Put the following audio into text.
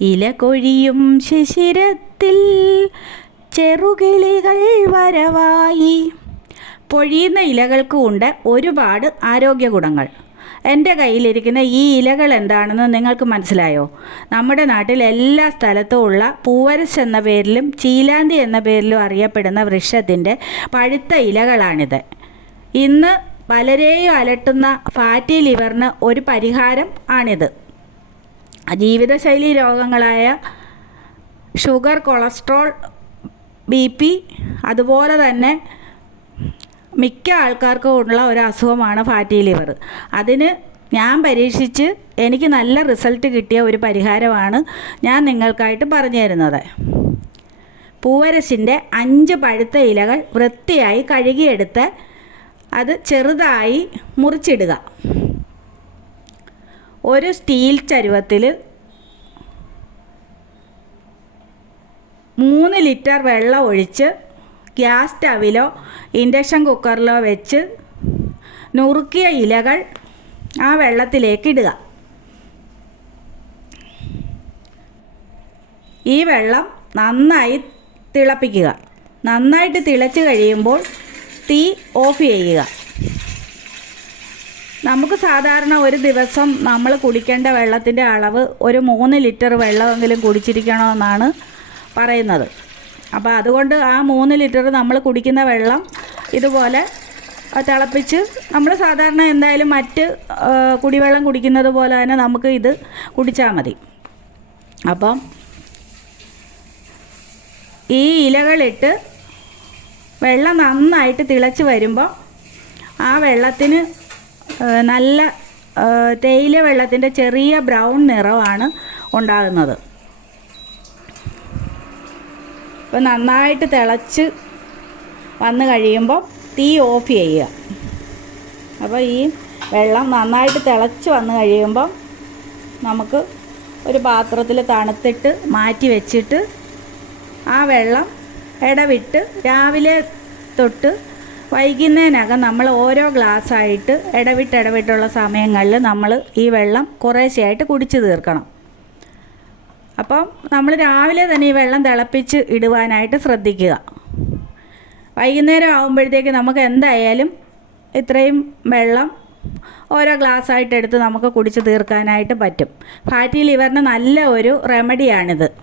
ഇല കൊഴിയും ശിശിരത്തിൽ ചെറുകിളികൾ വരവായി. പൊഴിയുന്ന ഇലകൾക്കും ഉണ്ട് ഒരുപാട് ആരോഗ്യ ഗുണങ്ങൾ. എന്റെ കയ്യിലിരിക്കുന്ന ഈ ഇലകൾ എന്താണെന്ന് നിങ്ങൾക്ക് മനസ്സിലായോ? നമ്മുടെ നാട്ടിൽ എല്ലാ സ്ഥലത്തും ഉള്ള പൂവരസ് എന്ന പേരിലും ചീലാന്തി എന്ന പേരിലും അറിയപ്പെടുന്ന വൃക്ഷത്തിന്റെ പഴുത്ത ഇലകളാണിത്. ഇന്ന് പലരെയും അലട്ടുന്ന ഫാറ്റി ലിവറിന് ഒരു പരിഹാരം ആണിത്. ജീവിതശൈലി രോഗങ്ങളായ ഷുഗർ കൊളസ്ട്രോൾ ബി പി അതുപോലെ തന്നെ മിക്ക ആൾക്കാർക്കും ഉള്ള ഒരു അസുഖമാണ് ഫാറ്റി ലിവർ. അതിന് ഞാൻ പരീക്ഷിച്ച് എനിക്ക് നല്ല റിസൾട്ട് കിട്ടിയ ഒരു പരിഹാരമാണ് ഞാൻ നിങ്ങൾക്കായിട്ട് പറഞ്ഞു തരുന്നത്. പൂവരശിന്റെ അഞ്ച് പഴുത്ത ഇലകൾ വൃത്തിയായി കഴുകിയെടുത്ത് അത് ചെറുതായി മുറിച്ചിടുക. ഒരു സ്റ്റീൽ ചരുവത്തിൽ മൂന്ന് ലിറ്റർ വെള്ളം ഒഴിച്ച് ഗ്യാസ് സ്റ്റവിലോ ഇൻഡക്ഷൻ കുക്കറിലോ വെച്ച് നുറുക്കിയ ഇലകൾ ആ വെള്ളത്തിലേക്ക് ഇടുക. ഈ വെള്ളം നന്നായി തിളപ്പിക്കുക. നന്നായിട്ട് തിളച്ച് കഴിയുമ്പോൾ തീ ഓഫ് ചെയ്യുക. നമുക്ക് സാധാരണ ഒരു ദിവസം നമ്മൾ കുടിക്കേണ്ട വെള്ളത്തിന്റെ അളവ് ഒരു മൂന്ന് ലിറ്റർ വെള്ളമെങ്കിലും കുടിച്ചിരിക്കണമെന്നാണ് പറയുന്നത്. അപ്പോൾ അതുകൊണ്ട് ആ മൂന്ന് ലിറ്റർ നമ്മൾ കുടിക്കുന്ന വെള്ളം ഇതുപോലെ തിളപ്പിച്ച് നമ്മൾ സാധാരണ എന്തായാലും മറ്റ് കുടിവെള്ളം കുടിക്കുന്നത് പോലെ തന്നെ നമുക്ക് ഇത് കുടിച്ചാൽ മതി. അപ്പം ഈ ഇലകളിട്ട് വെള്ളം നന്നായിട്ട് തിളച്ച് വരുമ്പോൾ ആ വെള്ളത്തിന് നല്ല തേയില വെള്ളത്തിന്റെ ചെറിയ ബ്രൗൺ നിറമാണ് ഉണ്ടാകുന്നത്. അപ്പോൾ നന്നായിട്ട് തിളച്ച് വന്ന് കഴിയുമ്പോൾ തീ ഓഫ് ചെയ്യുക. അപ്പോൾ ഈ വെള്ളം നന്നായിട്ട് തിളച്ച് വന്ന് കഴിയുമ്പോൾ നമുക്ക് ഒരു പാത്രത്തിൽ തണുത്തിട്ട് മാറ്റി വെച്ചിട്ട് ആ വെള്ളം ഇടവിട്ട് രാവിലെ തൊട്ട് വൈകുന്നതിനകം നമ്മൾ ഓരോ ഗ്ലാസ്സായിട്ട് ഇടവിട്ട് ഇടവിട്ടുള്ള സമയങ്ങളിൽ നമ്മൾ ഈ വെള്ളം കുറേശ്ശെയായിട്ട് കുടിച്ച് തീർക്കണം. അപ്പം നമ്മൾ രാവിലെ തന്നെ ഈ വെള്ളം തിളപ്പിച്ച് ഇടുവാനായിട്ട് ശ്രദ്ധിക്കുക. വൈകുന്നേരം ആകുമ്പോഴത്തേക്ക് നമുക്ക് എന്തായാലും ഇത്രയും വെള്ളം ഓരോ ഗ്ലാസ് ആയിട്ട് എടുത്ത് നമുക്ക് കുടിച്ച് തീർക്കാനായിട്ട് പറ്റും. ഫാറ്റി ലിവറിന് നല്ല ഒരു റെമഡിയാണിത്.